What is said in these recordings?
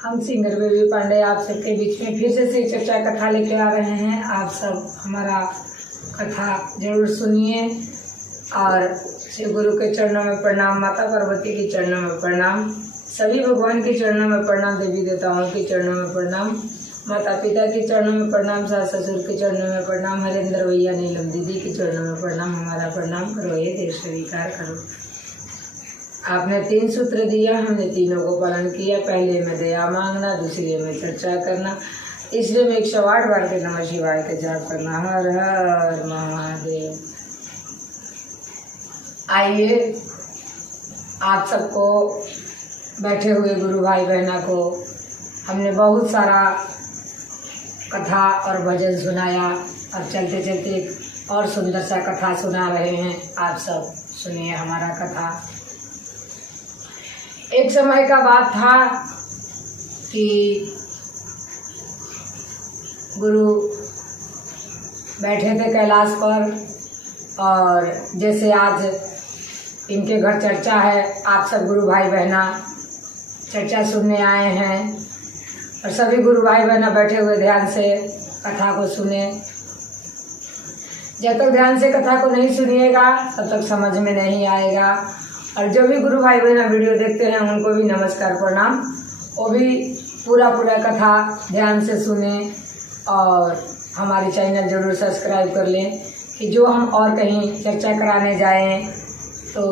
हम singer baby Pandey आप सबके बीच में फिर से श्री चर्चा कथा लेके आ रहे हैं। आप सब हमारा कथा जरूर सुनिए और श्री गुरु के चरणों में प्रणाम, माता पार्वती के चरणों में प्रणाम, सभी भगवान के चरणों में प्रणाम, देवी देवताओं के चरणों में प्रणाम, माता पिता के चरणों में प्रणाम, सास ससुर के चरणों में प्रणाम, हरेंद्र भैया नीलम दीदी के चरणों में प्रणाम। हमारा प्रणाम करो, ये देव स्वीकार करो। आपने 3 सूत्र दिया, हमने तीनों को पालन किया। पहले में दया मांगना, दूसरे में चर्चा करना, तीसरे में 108 बार के नमः शिवाय का जाप करना। हर हर महादेव। आइए आप सबको, बैठे हुए गुरु भाई बहना को हमने बहुत सारा कथा और भजन सुनाया। अब चलते चलते एक और सुंदर सा कथा सुना रहे हैं। आप सब सुनिए हमारा कथा। एक समय का बात था कि गुरु बैठे थे कैलाश पर और जैसे आज इनके घर चर्चा है, आप सब गुरु भाई बहना चर्चा सुनने आए हैं और सभी गुरु भाई बहना बैठे हुए ध्यान से कथा को सुने। जब तक ध्यान से कथा को नहीं सुनिएगा तब तक समझ में नहीं आएगा। और जो भी गुरु भाई बहना वीडियो देखते हैं उनको भी नमस्कार प्रणाम। वो भी पूरा कथा ध्यान से सुने और हमारे चैनल जरूर सब्सक्राइब कर लें कि जो हम और कहीं चर्चा कराने जाएं तो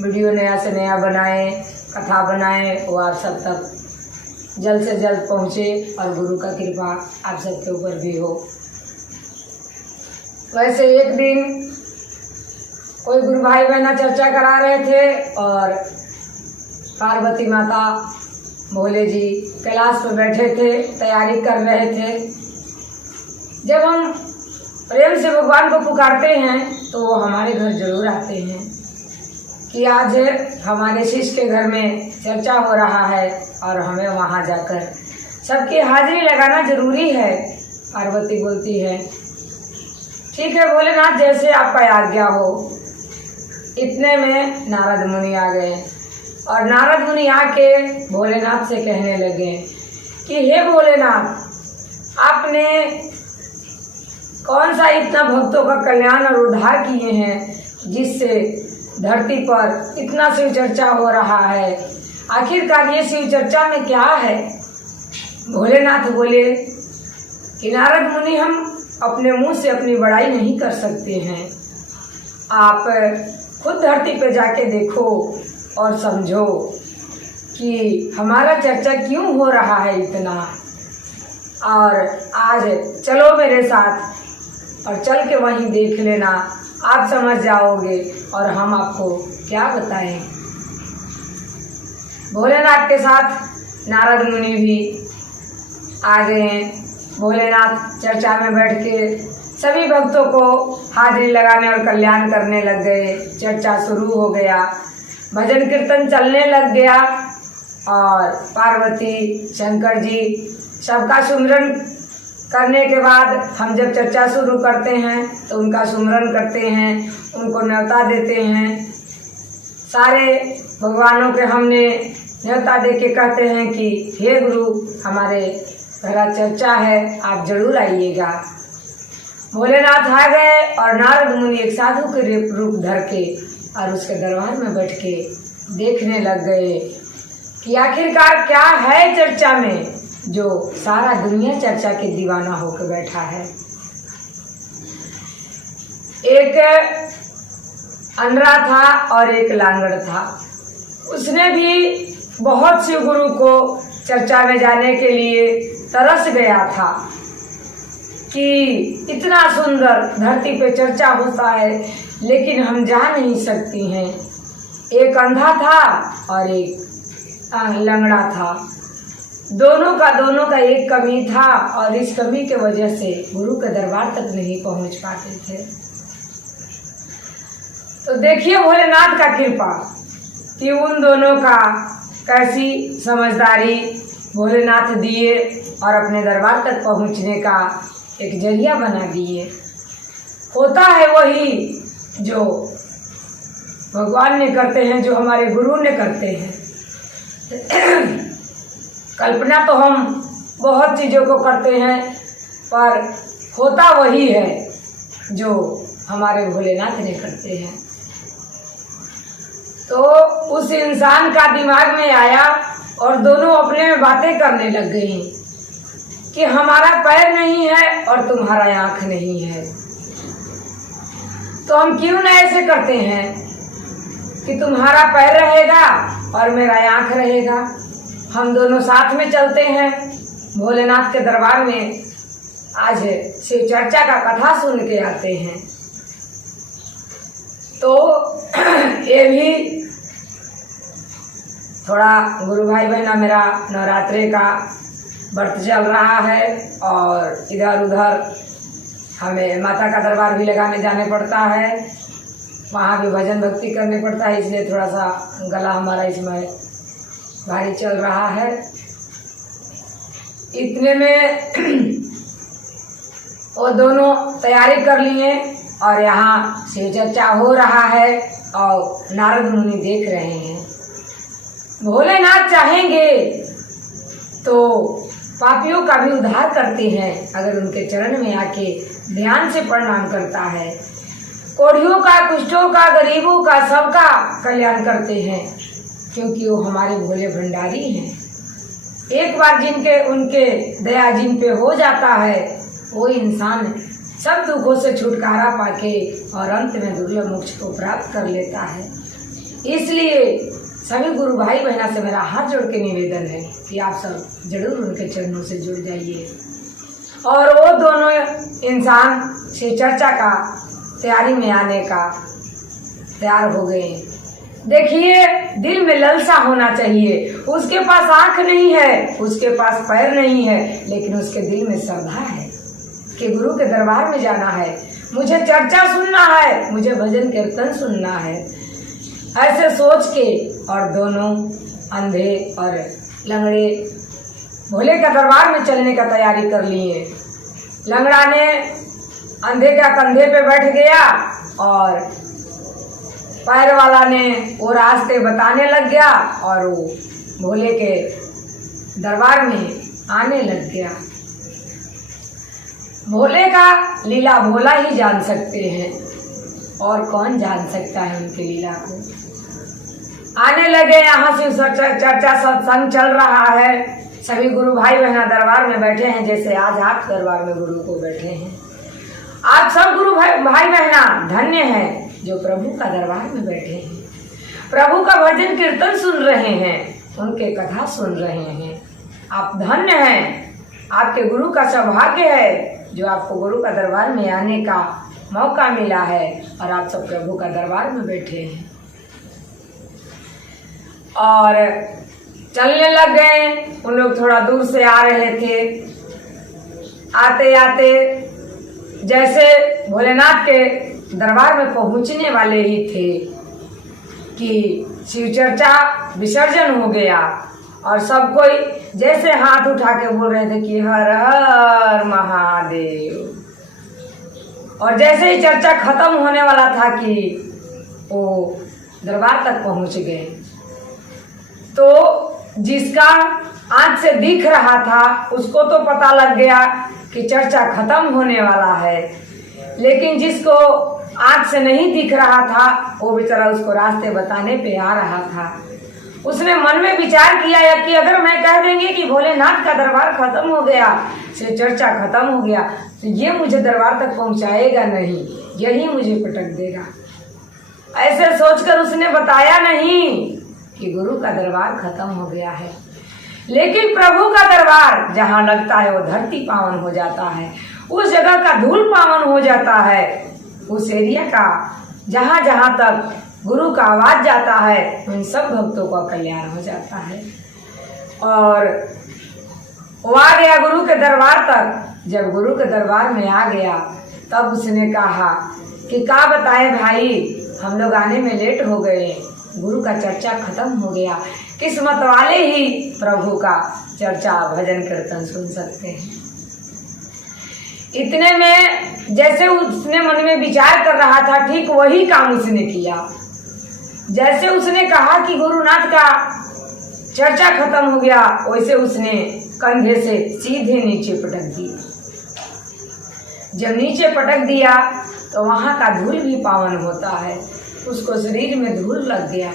वीडियो नया से नया बनाएं, कथा बनाएं, वो आप सब तक जल्द से जल्द पहुँचे और गुरु का कृपा आप सबके ऊपर भी हो। वैसे एक दिन कोई गुरु भाई बहना चर्चा करा रहे थे और पार्वती माता भोले जी कैलाश पर बैठे थे, तैयारी कर रहे थे। जब हम प्रेम से भगवान को पुकारते हैं तो वो हमारे घर जरूर आते हैं कि आज हमारे शिष्य के घर में चर्चा हो रहा है और हमें वहाँ जाकर सबकी हाजिरी लगाना जरूरी है। पार्वती बोलती है, ठीक है भोलेनाथ, जैसे आपका आज्ञा हो। इतने में नारद मुनि आ गए और नारद मुनि आके भोलेनाथ से कहने लगे कि हे भोलेनाथ, आपने कौन सा इतना भक्तों का कल्याण और उद्धार किए हैं जिससे धरती पर इतना शिव चर्चा हो रहा है। आखिरकार ये शिव चर्चा में क्या है? भोलेनाथ बोले कि नारद मुनि, हम अपने मुंह से अपनी बड़ाई नहीं कर सकते हैं। आप खुद धरती पर जाके देखो और समझो कि हमारा चर्चा क्यों हो रहा है इतना। और आज चलो मेरे साथ और चल के वहीं देख लेना, आप समझ जाओगे और हम आपको क्या बताएं। भोलेनाथ के साथ नारद मुनि भी आ गए। भोलेनाथ चर्चा में बैठ के सभी भक्तों को हाजिरी लगाने और कल्याण करने लग गए। चर्चा शुरू हो गया, भजन कीर्तन चलने लग गया और पार्वती शंकर जी सबका सुमिरन करने के बाद हम जब चर्चा शुरू करते हैं तो उनका सुमिरन करते हैं, उनको न्योता देते हैं। सारे भगवानों के हमने न्योता दे के कहते हैं कि हे गुरु, हमारे घर चर्चा है, आप जरूर आइएगा। भोलेनाथ आ गए और नारद मुनि एक साधु के रूप धर के और उसके दरबार में बैठ के देखने लग गए कि आखिरकार क्या है चर्चा में जो सारा दुनिया चर्चा के दीवाना होकर बैठा है। एक अंधरा था और एक लांगड़ था। उसने भी बहुत शिव गुरु को चर्चा में जाने के लिए तरस गया था कि इतना सुंदर धरती पे चर्चा होता है लेकिन हम जा नहीं सकती हैं। एक अंधा था और एक लंगड़ा था। दोनों का एक कमी था और इस कमी के वजह से गुरु के दरबार तक नहीं पहुंच पाते थे। तो देखिए भोलेनाथ का कृपा कि उन दोनों का कैसी समझदारी भोलेनाथ दिए और अपने दरबार तक पहुंचने का एक जरिया बना दिए। होता है वही जो भगवान ने करते हैं, जो हमारे गुरु ने करते हैं। कल्पना तो हम बहुत चीज़ों को करते हैं, पर होता वही है जो हमारे भोलेनाथ ने करते हैं। तो उस इंसान का दिमाग में आया और दोनों अपने में बातें करने लग गई कि हमारा पैर नहीं है और तुम्हारा आँख नहीं है, तो हम क्यों न ऐसे करते हैं कि तुम्हारा पैर रहेगा और मेरा आँख रहेगा, हम दोनों साथ में चलते हैं भोलेनाथ के दरबार में, आज शिव चर्चा का कथा सुन के आते हैं। तो ये भी थोड़ा गुरु भाई बहना, मेरा नवरात्रे का व्रत चल रहा है और इधर उधर हमें माता का दरबार भी लगाने जाने पड़ता है, वहाँ भी भजन भक्ति करने पड़ता है, इसलिए थोड़ा सा गला हमारा इसमें भारी चल रहा है। इतने में वो दोनों तैयारी कर लिए और यहाँ शिव चर्चा हो रहा है और नारद मुनि देख रहे हैं। भोलेनाथ चाहेंगे तो पापियों का भी उद्धार करते हैं, अगर उनके चरण में आके ध्यान से प्रणाम करता है। कोढ़ियों का, कुष्ठों का, गरीबों का, सबका कल्याण करते हैं, क्योंकि वो हमारे भोले भंडारी हैं। एक बार जिनके उनके दया जिन पे हो जाता है, वो इंसान सब दुखों से छुटकारा पाके और अंत में दुर्लभ मोक्ष को प्राप्त कर लेता है। इसलिए सभी गुरु भाई बहना से मेरा हाथ जोड़ के निवेदन है कि आप सब जरूर उनके चरणों से जुड़ जाइए। और वो दोनों इंसान शिव चर्चा का तैयारी में आने का तैयार हो गए। देखिए, दिल में ललसा होना चाहिए। उसके पास आंख नहीं है, उसके पास पैर नहीं है, लेकिन उसके दिल में श्रद्धा है कि गुरु के दरबार में जाना है, मुझे चर्चा सुनना है, मुझे भजन कीर्तन सुनना है। ऐसे सोच के और दोनों अंधे और लंगड़े भोले का दरबार में चलने का तैयारी कर लिए। लंगड़ा ने अंधे का कंधे पे बैठ गया और पैर वाला ने वो रास्ते बताने लग गया और वो भोले के दरबार में आने लग गया। भोले का लीला भोला ही जान सकते हैं, और कौन जान सकता है उनकी लीला को। आने लगे, यहाँ से चर्चा सत्संग चल रहा है, सभी गुरु भाई बहना दरबार में बैठे हैं, जैसे आज आप दरबार में गुरु को बैठे हैं। आप सब गुरु भाई बहना धन्य हैं जो प्रभु का दरबार में बैठे हैं, प्रभु का भजन कीर्तन सुन रहे हैं, उनके कथा सुन रहे हैं। आप धन्य हैं, आपके गुरु का सौभाग्य है जो आपको गुरु का दरबार में आने का मौका मिला है और आप सब प्रभु का दरबार में बैठे हैं। और चलने लग गए। उन लोग थोड़ा दूर से आ रहे थे। आते आते जैसे भोलेनाथ के दरबार में पहुंचने वाले ही थे कि शिव चर्चा विसर्जन हो गया और सब कोई जैसे हाथ उठा के बोल रहे थे कि हर हर महादेव। और जैसे ही चर्चा खत्म होने वाला था कि वो दरबार तक पहुंच गए, तो जिसका आंख से दिख रहा था उसको तो पता लग गया कि चर्चा खत्म होने वाला है, लेकिन जिसको आंख से नहीं दिख रहा था वो बेचारा उसको रास्ते बताने पे आ रहा था। उसने मन में विचार किया कि अगर मैं कह देंगे कि भोलेनाथ का दरबार खत्म हो गया, से चर्चा खत्म हो गया, तो ये मुझे दरबार तक पहुंचाएगा नहीं, यही मुझे पटक देगा। ऐसे सोचकर उसने बताया नहीं कि गुरु का दरबार खत्म हो गया है। लेकिन प्रभु का दरबार जहाँ लगता है वो धरती पावन हो जाता है, उस जगह का धूल पावन हो जाता है, उस एरिया का जहाँ जहाँ तक गुरु का आवाज जाता है उन सब भक्तों का कल्याण हो जाता है। और वो आ गया गुरु के दरबार तक। जब गुरु के दरबार में आ गया तब उसने कहा कि क्या बताए भाई, हम लोग आने में लेट हो गए, गुरु का चर्चा खत्म हो गया, किस्मत वाले ही प्रभु का चर्चा भजन कीर्तन सुन सकते हैं। इतने में जैसे उसने मन में विचार कर रहा था, ठीक वही काम उसने किया। जैसे उसने कहा कि गुरुनाथ का चर्चा खत्म हो गया वैसे उसने कंधे से सीधे नीचे पटक दिया। जब नीचे पटक दिया तो वहाँ का धूल भी पावन होता है, उसको शरीर में धूल लग गया।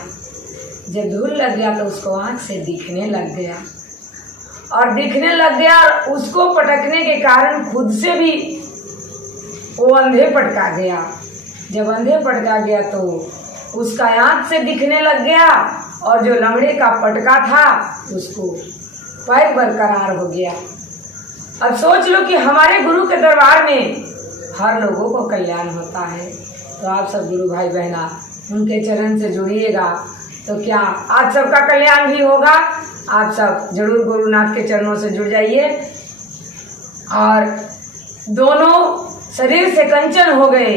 जब धूल लग गया तो उसको आँख से दिखने लग गया, और दिखने लग गया, और उसको पटकने के कारण खुद से भी वो अंधे पटका गया। जब अंधे पटका गया तो उसका आँख से दिखने लग गया, और जो लंगड़े का पटका था उसको पैर बरकरार हो गया। अब सोच लो कि हमारे गुरु के दरबार में हर लोगों को कल्याण होता है, तो आप सब गुरु भाई बहना उनके चरण से जुड़िएगा तो क्या आप सबका कल्याण भी होगा। आप सब जरूर गुरुनाथ के चरणों से जुड़ जाइए। और दोनों शरीर से कंचन हो गए,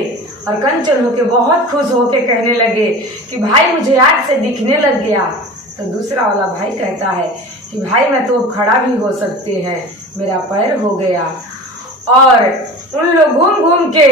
और कंचन होके बहुत खुश होके कहने लगे कि भाई मुझे आज से दिखने लग गया। तो दूसरा वाला भाई कहता है कि भाई मैं तो खड़ा भी हो सकते हैं, मेरा पैर हो गया। और उन लोग घूम घूम के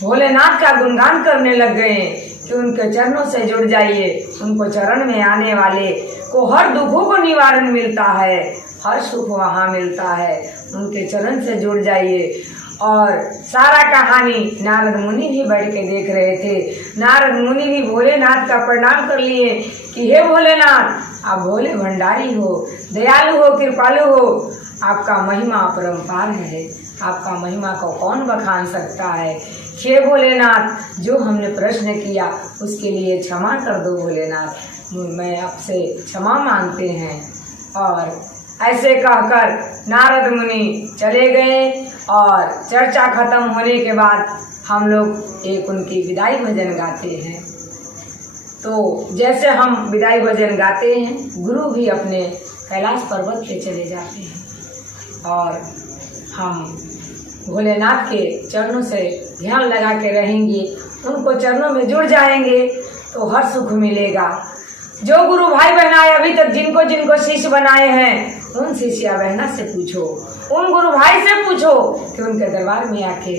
भोलेनाथ का गुणगान करने लग गए कि उनके चरणों से जुड़ जाइए। उनको चरण में आने वाले को हर दुखों को निवारण मिलता है, हर सुख वहाँ मिलता है। उनके चरण से जुड़ जाइए। और सारा कहानी नारद मुनि भी बैठ के देख रहे थे। नारद मुनि भी भोलेनाथ का प्रणाम कर लिए कि हे भोलेनाथ, आप भोले भंडारी हो, दयालु हो, कृपालु हो, आपका महिमा अपरंपार है, आपका महिमा को कौन बखान सकता है। हे भोलेनाथ, जो हमने प्रश्न किया उसके लिए क्षमा कर दो भोलेनाथ, मैं आपसे क्षमा मांगते हैं। और ऐसे कहकर नारद मुनि चले गए। और चर्चा खत्म होने के बाद हम लोग एक उनकी विदाई भजन गाते हैं। तो जैसे हम विदाई भजन गाते हैं, गुरु भी अपने कैलाश पर्वत पे चले जाते हैं, और हम भोलेनाथ के चरणों से ध्यान लगा के रहेंगे, उनको चरणों में जुड़ जाएंगे तो हर सुख मिलेगा। जो गुरु भाई बहनाएं अभी तक जिनको जिनको शिष्य बनाए हैं, उन शिष्या बहना से पूछो, उन गुरु भाई से पूछो कि उनके दरबार में आके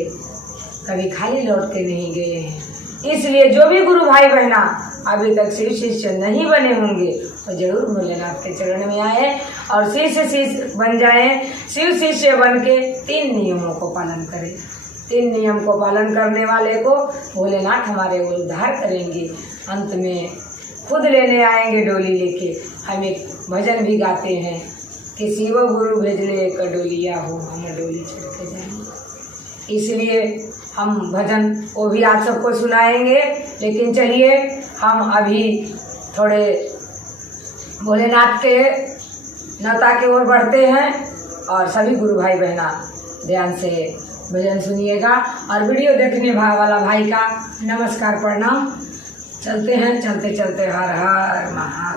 कभी खाली लौट के नहीं गए हैं। इसलिए जो भी गुरु भाई बहना अभी तक शिव शिष्य नहीं बने होंगे तो जरूर भोलेनाथ के चरण में आए और शिष्य बन जाएं। शिव शिष्य बन के 3 नियमों को पालन करें। 3 नियम को पालन करने वाले को भोलेनाथ हमारे उद्धार करेंगे। अंत में खुद लेने आएंगे डोली लेके। हम एक भजन भी गाते हैं कि शिव गुरु भेजले एक डोलिया हो, हम डोली चढ़ के जाएंगे। इसलिए हम भजन वो भी आप सबको सुनाएंगे। लेकिन चलिए हम अभी थोड़े भोलेनाथ के नौता की ओर बढ़ते हैं, और सभी गुरु भाई बहना ध्यान से भजन सुनिएगा। और वीडियो देखने वाला भाई का नमस्कार प्रणाम। चलते हैं, चलते चलते हर हर महादेव।